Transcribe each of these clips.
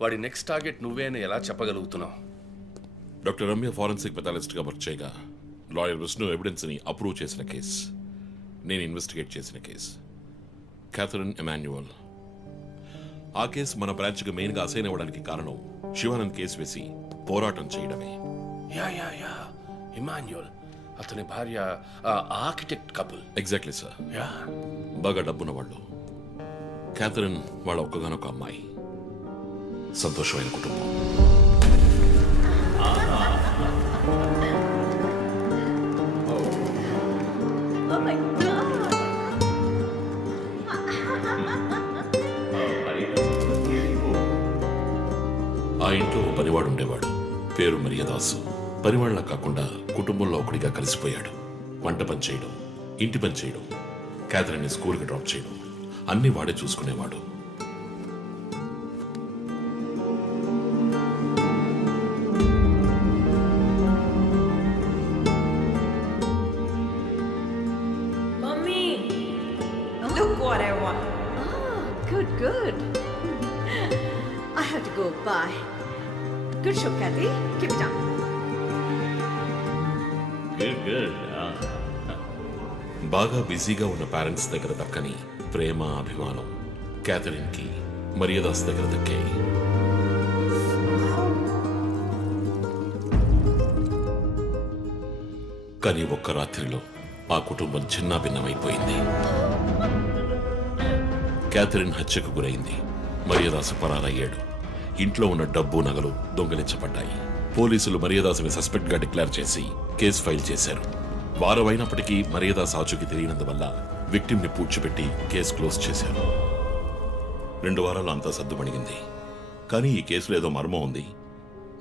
వాడి next target నువ్వే అని ఎలా చెప్పగలుగుతున్నావు? డాక్టర్ రమ్య ఫారెన్సిక్ పెథాలజిస్ట్గా వర్క్ చేయగా లాయర్ విష్ణు ఎవిడెన్స్ని అప్రూవ్ చేసిన కేస్, నేను ఇన్వెస్టిగేట్ చేసిన కేసు. Catherine Emmanuel. ఆ కేసు మన బ్రాంచ్కి మెయిన్గా అసైన్ అవ్వడానికి కారణం శివానంద్ కేసు వేసి పోరాటం చేయడమే. యా యా యా ఇమాన్యుయల్, అతని భార్య architect couple. Exactly sir. Yeah, బాగా డబ్బున్న వాళ్ళు. క్యాథరిన్ వాళ్ళ ఒక్కగానొక్క అమ్మాయి. సంతోషమైన కుటుంబం. Oh my God! ఆ ఇంట్లో ఓ పనివాడు ఉండేవాడు, పేరు మరియదాసు. పనివాళ్ళ కాకుండా కుటుంబంలో ఒకటిగా కలిసిపోయాడు. వంట పని చేయడం, ఇంటి పని చేయడం, క్యాథరిన్ని స్కూల్కి డ్రాప్ చేయడం అన్నీ వాడే చూసుకునేవాడు. Mummy, look what I want. Oh, good, good. I have to go. Bye. Good show, Kathy. Keep it up. Good. బాగా బిజీగా ఉన్న పేరెంట్స్ దగ్గర దక్కని ప్రేమ, అభిమానం క్యాథరిన్కి మరియదాస్ దగ్గర దక్కాయి. కానీ ఒక్క రాత్రిలో ఆ కుటుంబం చిన్నాభిన్నమైపోయింది. క్యాథరిన్ హత్యకు గురైంది. మరియదాసు పరారయ్యాడు. ఇంట్లో ఉన్న డబ్బు, నగలు దొంగిలించబడ్డాయి. పోలీసులు మరియదాసుని సస్పెక్ట్ గా డిక్లేర్ చేసి కేసు ఫైల్ చేశారు. వారం అయినప్పటికీ మరియదాస్ ఆచూకీ తెలియనందువల్ల విక్టిమ్ ని పూడ్చిపెట్టి కేసు క్లోజ్ చేశారు. 2 వారాలు అంతా సర్దుమణిగింది. కానీ ఈ కేసులో ఏదో మర్మం ఉంది,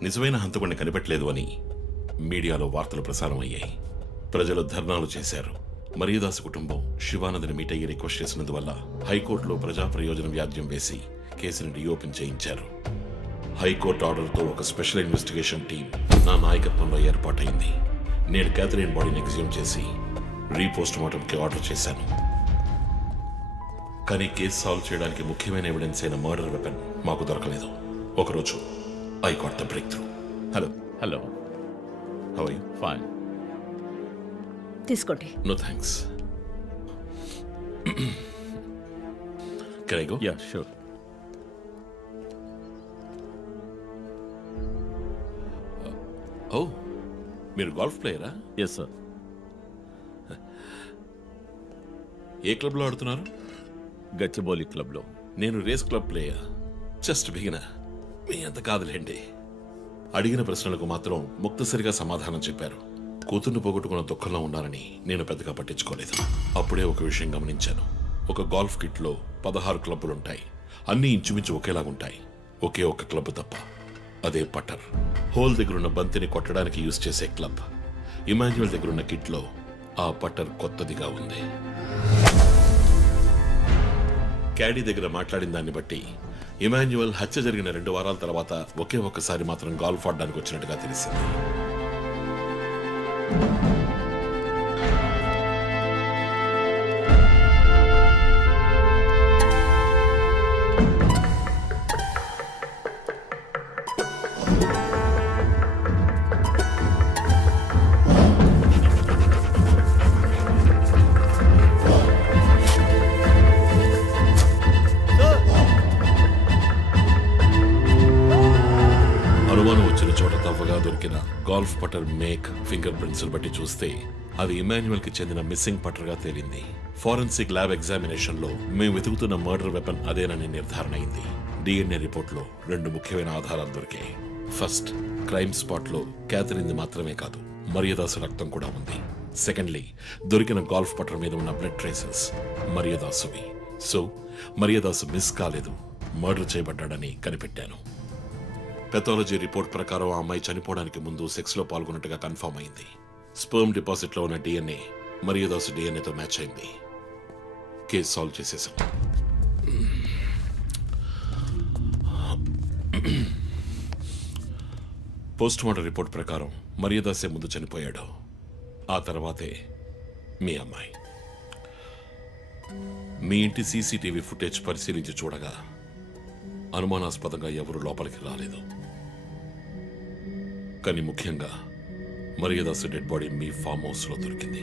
నిజమైన హంతకుడిని కనిపెట్టలేదు అని మీడియాలో వార్తలు ప్రసారం అయ్యాయి. ప్రజలు ధర్నాలు చేశారు. మరియదాస్ కుటుంబం శివానంద్ని మీట్ అయ్యి రిక్వెస్ట్ చేసినందువల్ల హైకోర్టులో ప్రజా ప్రయోజనం వ్యాజ్యం వేసి కేసుని రీఓపెన్ చేయించారు. హైకోర్టు ఆర్డర్తో ఒక స్పెషల్ ఇన్వెస్టిగేషన్ టీం నా నాయకత్వంలో ఏర్పాటైంది. నేను క్యాథరిన్ బాడీని ఎగ్జ్యూమ్ చేసి రీపోస్ట్ మార్టంకి ఆర్డర్ చేశాను. కానీ కేసు సాల్వ్ చేయడానికి ముఖ్యమైన ఎవిడెన్స్ అయిన మర్డర్ వెపన్ మాకు దొరకలేదు. ఒకరోజు I got the breakthrough. Hello. How are you? Fine. తీసుకోండి. No thanks. Can I go? Yeah, sure. ఓ, మీరు గోల్ఫ్ ప్లేయరా? Yes, sir. ఏ క్లబ్లో ఆడుతున్నారు? గచ్చిబౌలి క్లబ్లో. నేను race club player. Just beginner. మీ అంత కాదులేండి. అడిగిన ప్రశ్నలకు మాత్రం ముక్తసరిగా సమాధానం చెప్పారు. కూతుర్ని పోగొట్టుకున్న దుఃఖంలో ఉన్నారని నేను పెద్దగా పట్టించుకోలేదు. అప్పుడే ఒక విషయం గమనించాను. ఒక గోల్ఫ్ కిట్లో 16 క్లబ్బులుంటాయి. అన్నీ ఇంచుమించు ఒకేలాగుంటాయి. ఒకే ఒక్క క్లబ్ తప్ప, అదే పట్టర్. హోల్ దగ్గరున్న బంతిని కొట్టడానికి యూజ్ చేసే క్లబ్. ఇమాన్యుయల్ దగ్గరున్న కిట్లో ఆ పట్టర్ కొత్తదిగా ఉంది. క్యాడీ దగ్గర మాట్లాడిన దాన్ని బట్టి ఇమాన్యుయల్ హత్య జరిగిన 2 వారాల తర్వాత ఒకే ఒక్కసారి మాత్రం గాల్ఫ్ ఆడడానికి వచ్చినట్టుగా తెలిసింది. అనుమానం వచ్చిన చోట తవ్వగా దొరికిన గాల్ఫ్ పటర్ మేక్, ఫింగర్ ప్రింట్స్ బట్టి చూస్తే అది ఇమాన్యుయల్ కి చెందిన మిస్సింగ్ పటర్ గా తేలింది. ఫోరెన్సిక్ ల్యాబ్ ఎగ్జామినేషన్ లో మేము వెతుకుతున్న మర్డర్ వెపన్ అదేనని నిర్ధారణ అయింది. డిఎన్ఏ రిపోర్ట్ లో 2 ముఖ్యమైన ఆధారాలు దొరికాయి. ఫస్ట్, క్రైమ్ స్పాట్ లో క్యాథరిన్ మాత్రమే కాదు, మరియదాసు రక్తం కూడా ఉంది. సెకండ్లీ, దొరికిన గాల్ఫ్ పటర్ మీద ఉన్న బ్లడ్ ట్రేసెస్ మరియదాసువి. సో మరియదాసు మిస్ కాలేదు, మర్డర్ చేయబడ్డాడని కనిపెట్టాను. పెథాలజీ రిపోర్ట్ ప్రకారం ఆ అమ్మాయి చనిపోవడానికి ముందు సెక్స్ లో పాల్గొన్నట్టుగా కన్ఫర్మ్ అయింది. స్పర్మ్ డిపాజిట్ లో ఉన్న డిఎన్ఏ మరియదాసు డిఎన్ఏతో మ్యాచ్ అయింది. కేసు సాల్వ్ చేసేసాం. పోస్ట్ మార్టం రిపోర్ట్ ప్రకారం మరియదాసే ముందు చనిపోయాడు. ఆ తర్వాతే మీ అమ్మాయి. మీ ఇంటి సీసీటీవీ ఫుటేజ్ పరిశీలించి చూడగా అనుమానాస్పదంగా ఎవరు లోపలికి రాలేదు. కానీ ముఖ్యంగా మరియదాసు డెడ్ బాడీ మీ ఫామ్ హౌస్లో దొరికింది.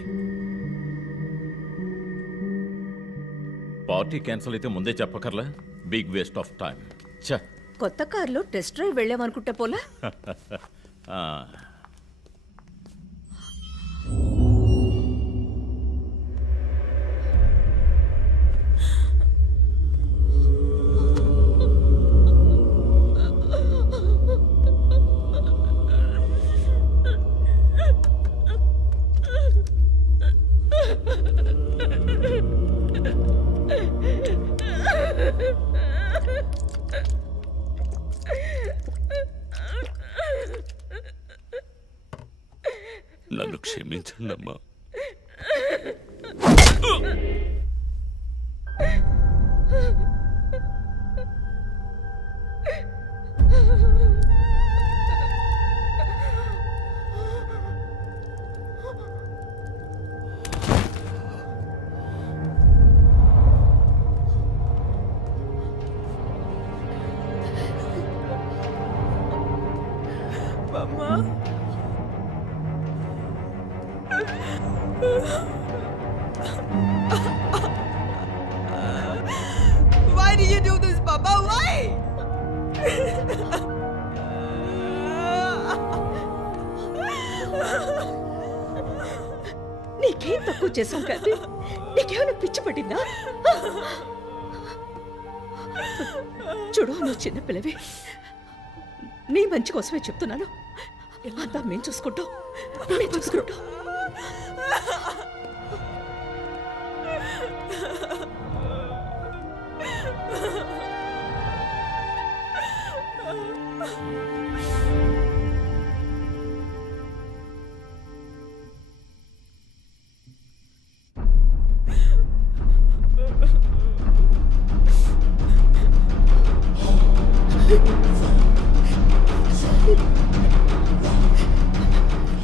పార్టీ క్యాన్సిల్ అయితే ముందే చెప్పకర్లా? Big waste of time. ఛ! కొత్త కారులో టెస్ట్ డ్రైవ్ వెళ్ళామనుకుంటా పోలా. ఆ, నన్ను క్షమించండి అమ్మా. Why did you do this, Papa? Why? నీకేం తక్కువ చేశాం కదా? నీకేమైనా పిచ్చి పట్టిందా? చూడు, నువ్వు చిన్నపిల్లవి. నీ మంచి కోసమే చెప్తున్నాను. అంతా మేము చూసుకుంటాం.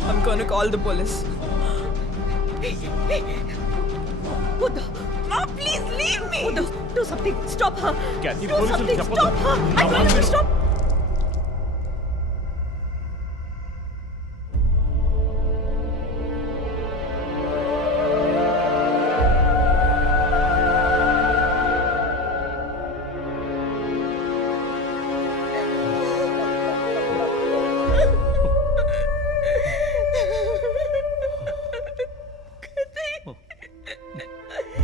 I'm gonna call the police. వద్దు. Mom, please leave me. వద్దు. Do something. Stop her. Kathy, Do పోలీసులకు something. చెప్పొద్దు. Stop her. I told you to stop.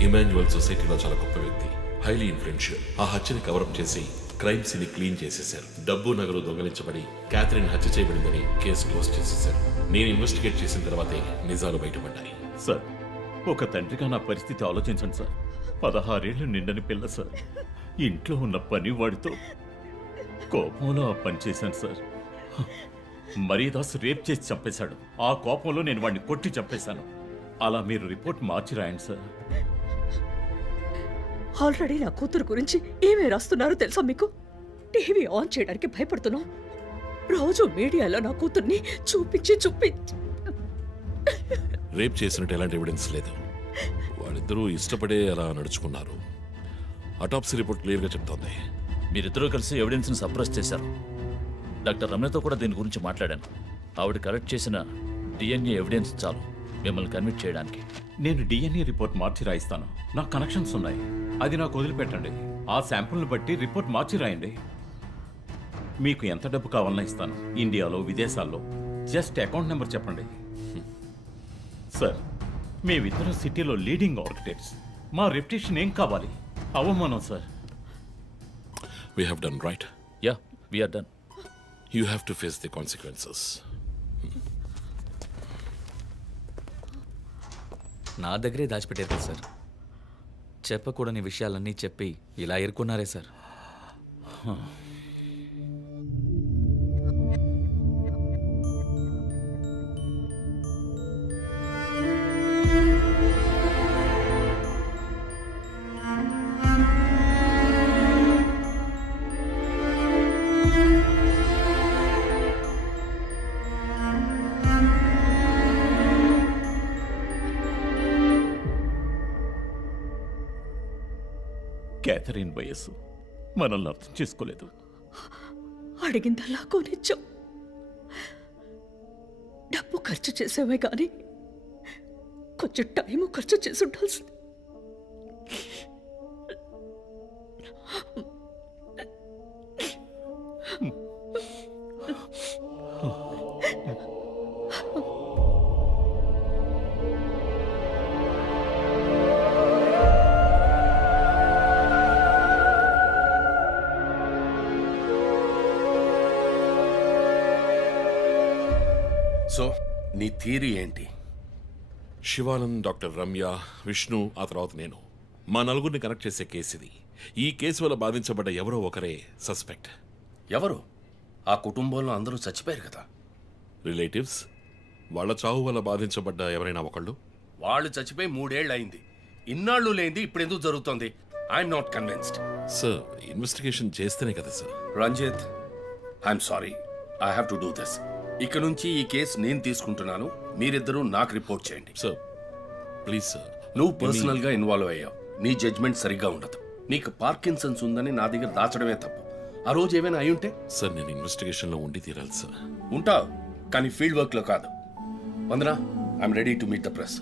Emmanuel సొసైటీలో చాలా గొప్ప వ్యక్తి, హైలీ ఇన్ఫ్లుయెన్షియల్. ఆ హత్యని కవరప్ చేసి క్రైమ్ సీన్ క్లీన్ చేసేశారు. డబ్బు నగలు దొంగలించబడి క్యాథరిన్ హత్య చేయబడిందని కేసు క్లోజ్ చేసేశారు. నేను ఇన్వెస్టిగేట్ చేసిన తర్వాతే నిజాలు బయటపడ్డాయి. సార్, ఒక తండ్రిగా నా పరిస్థితి ఆలోచించండి సార్. 16 ఏళ్ళు నిండని పిల్ల సార్. ఇంట్లో ఉన్న పని వాడితో కోపంలో ఆ పని చేశాను సార్. మరియదాస్ రేప్ చేసి చంపేశాడు. ఆ కోపంలో నేను వాడిని కొట్టి చంపేశాను. అలా మీరు రిపోర్ట్ మార్చి రాయండి సార్. ఆల్రెడీ నా కూతురు గురించి ఏమేమి రాస్తున్నారో తెలుసా మీకు? టీవీ ఆన్ చేయడానికి భయపడుతున్నాం. రోజు మీడియాలో నా కూతుర్ని చూపించి రేప్ చేసినట్టు ఎలాంటి ఎవిడెన్స్ లేదు. వాళ్ళిద్దరూ ఇష్టపడే అలా నడుచుకున్నారు. అటాప్సీ రిపోర్ట్ క్లియర్గా చెప్తోంది. మీరిద్దరూ కలిసి ఎవిడెన్స్ని సప్రెస్ చేశారు. డాక్టర్ రమ్యతో కూడా దీని గురించి మాట్లాడాను. ఆవిడ కలెక్ట్ చేసిన డిఎన్ఏ ఎవిడెన్స్ చాలు మిమ్మల్ని కన్విట్ చేయడానికి. నేను డిఎన్ఏ రిపోర్ట్ మార్చి రాయిస్తాను. నాకు కనెక్షన్స్ ఉన్నాయి. అది నాకు వదిలిపెట్టండి. ఆ శాంపుల్ని బట్టి రిపోర్ట్ మార్చి రాయండి. మీకు ఎంత డబ్బు కావాలన్నా ఇస్తాను. ఇండియాలో, విదేశాల్లో. జస్ట్ అకౌంట్ నెంబర్ చెప్పండి. సార్, మేమిద్దరం సిటీలో లీడింగ్ ఆర్కిటెక్ట్స్. మా రెప్యుటేషన్ ఏం కావాలి? అవమానం sir. We have done right. Yeah, we are done. You have to face the consequences. నా దగ్గరే దాచిపెట్టారు కదా సార్. చెప్పకూడని విషయాలన్నీ చెప్పి ఇలా ఇరుక్కున్నారే సార్. క్యాథరిన్ వయస్సు మనల్ని అర్థం చేసుకోలేదు. అడిగిందల్లా కొనిచ్చాం. డబ్బు ఖర్చు చేసామే కానీ కొంచెం టైము ఖర్చు చేసి ఉండాల్సింది. సో నీ థియరీ ఏంటి? శివానంద్, డాక్టర్ రమ్య, విష్ణు, ఆ తర్వాత నేను, మా నలుగురిని కనెక్ట్ చేసే కేసు ఇది. ఈ కేసు వల్ల బాధించబడ్డ ఎవరో ఒకరే సస్పెక్ట్. ఎవరు? ఆ కుటుంబంలో అందరూ చచ్చిపోయారు కదా. రిలేటివ్స్, వాళ్ళ చావు వల్ల బాధించబడ్డ ఎవరైనా ఒకళ్ళు. వాళ్ళు చచ్చిపోయి 3 ఏళ్ళు అయింది. ఇన్నాళ్ళు లేనిది ఇప్పుడు ఎందుకు జరుగుతోంది? I'm not convinced. Sir, investigation చేస్తేనే కదా sir. Ranjit, I'm sorry, I have to do this. ఇక నుంచి ఈ కేసు నేను తీసుకుంటున్నాను. మీరిద్దరూ నాకు రిపోర్ట్ చేయండి. Sir please sir. నువ్వు పర్సనల్ గా ఇన్వాల్వ్ అయ్యావు. నీ జడ్జ్మెంట్ సరిగ్గా ఉండదు. నీకు పార్కిన్సన్స్ ఉందని నా దగ్గర దాచడమే తప్పు. ఆ రోజు ఏమైనా అయి ఉంటే? సార్, నేను ఇన్వెస్టిగేషన్ లో ఉండి తీరాలి సార్. ఉంటావు, కానీ ఫీల్డ్ వర్క్ లో కాదు. Vandana, I'm ready to meet the press.